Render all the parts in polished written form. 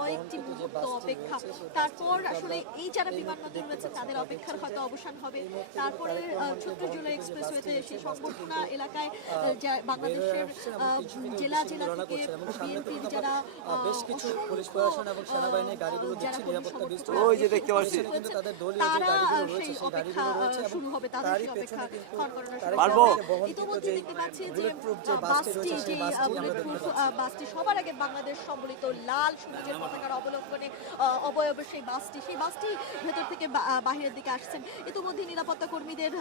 কয়েকটি মুহূর্ত অপেক্ষা, তারপর আসলে এই যারা বিমানবন্দর রয়েছে তাদের অপেক্ষার হয়তো অবসান হবে। তারপরে ছোট্ট জুলাই এক্সপ্রেসওয়েতে সেই সংবর্ধনা এলাকায় বাংলাদেশের জেলা জেলা থেকে বিএনপির যারা বেশ কিছু পুলিশ প্রশাসন এবং সেনাবাহিনীর গাড়িগুলো দেখছি নিরাপত্তা বিস্তৃত ওই যে দেখতে পাচ্ছি কিন্তু তাদের দলীয় যে গাড়িগুলো রয়েছে সেই গাড়িগুলো রয়েছে এবং শুরু হবে তাদের অপেক্ষা পারবো ইতিমধ্যে দেখতে পাচ্ছি যে বাসটি যে বাসটি সবার আগে বাংলাদেশ সম্বলিত লাল সবুজের পতাকার অবলম্বনে অবয়বে সেই বাসটি ভেতর থেকে বাহিরের দিকে আসছেন। ইতিমধ্যে নিরাপত্তা কর্মীদের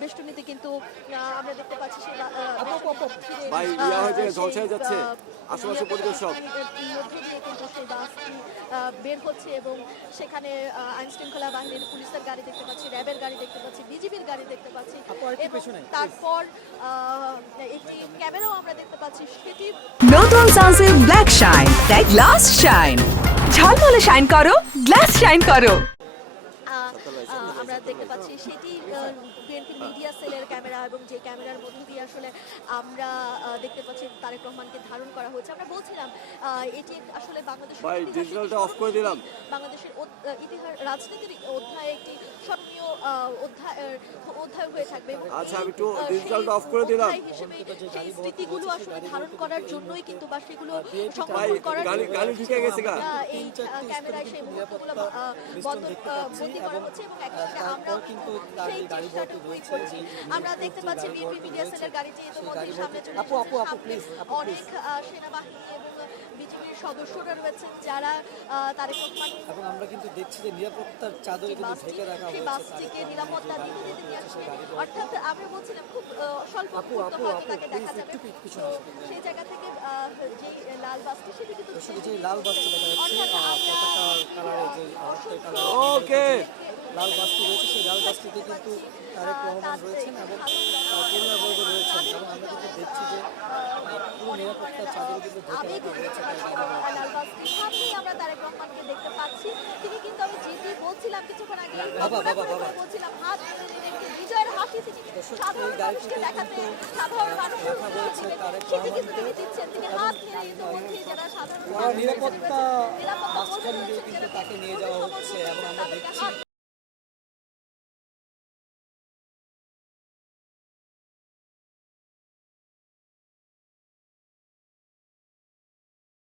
বেষ্টনীতে কিন্তু আমরা দেখতে পাচ্ছি সেই আশেপাশে পরিবেশ সব মধ্য দিয়ে কিন্তু সেই বাসটি বের হচ্ছে এবং সেখানে আইন শৃঙ্খলা বাহিনীর পুলিশের গাড়ি দেখতে পাচ্ছি, র্যাবের গাড়ি দেখতে পাচ্ছি, বিজিবির গাড়ি দেখতে পাচ্ছি। তারপর একটি ক্যামেরাও আমরা দেখতে পাচ্ছি, সেটি নতুন সানসিল্ক ব্ল্যাক শাইন, তাই গ্লাস শাইন, ঝলমলে শাইন করো, গ্লাস শাইন করো। আমরা দেখতে পাচ্ছি সেটি বিএনপির মিডিয়া সেলের ক্যামেরা এবং যে ক্যামেরার মধ্য দিয়ে আসলে আমরা দেখতে পাচ্ছি তারেক রহমানকে ধারণ করা হয়েছে। আমরা বলছিলাম এটি আসলে বাংলাদেশের বাংলাদেশের ইতিহাস রাজনীতির অধ্যায়ে একটি স্মরণীয় অধ্যায় হয়ে থাকবে। আচ্ছা, আমি একটু ডিজিটালটা অফ করে দিলাম হিসেবে সেই স্মৃতিগুলো আসলে ধারণ করার জন্যই কিন্তু বা সেগুলো সংরক্ষণ করার এই ক্যামেরায় সেই মুহূর্তগুলো বন্দী করা হচ্ছে এবং একসাথে আমরাও কিন্তু সেই চেষ্টাটুকুই করছি। আমরা দেখতে পাচ্ছি বিএনপি মিডিয়া সেলের গাড়িটি ইতিমধ্যে সামনে চলে অনেক সেনাবাহিনী এবং বিজিবির সদস্যরা রয়েছেন যারা তারেক রহমান এবং আমরা কিন্তু দেখছি যে নিরাপত্তার চাদরে কিন্তু ঢেকে রাখা হয়েছে বাসটিকে নিরাপত্তা দিতে নিয়ে আসছে। অর্থাৎ আমরা বলছিলাম খুব স্বল্প মুহূর্ত হয়তো তাকে দেখা যাবে। সেই জায়গা থেকে যে লাল বাসটি সেটি কিন্তু যে লাল বাসটি দেখা যাচ্ছে পতাকা কালারে যে ওকে লাল বাসটি রয়েছে সেই লাল বাসটিতে কিন্তু তারেক রহমান রয়েছেন এবং পরিবারবর্গ রয়েছেন এবং আমরা কিন্তু দেখছি যে পুরো নিরাপত্তার চাদরে কিন্তু ঢেকে রাখা হয়েছে। লাল বাসটির সামনেই আমরা তারেক রহমানকে দেখতে পাচ্ছি। তিনি কিন্তু আমি যেটি বলছিলাম কিছুক্ষণ আগে বলছিলাম হাত একটি বিজয়ের হাসি তিনি সাধারণ মানুষকে দেখাতে সাধারণ মানুষের সেটি কিন্তু তিনি দিচ্ছেন। তিনি হাত নেড়ে ইতিমধ্যে যারা সাধারণ নিরাপত্তা মাঝখান দিয়ে কিন্তু তাকে নিয়ে যাওয়া হচ্ছে এবং আমরা দেখছি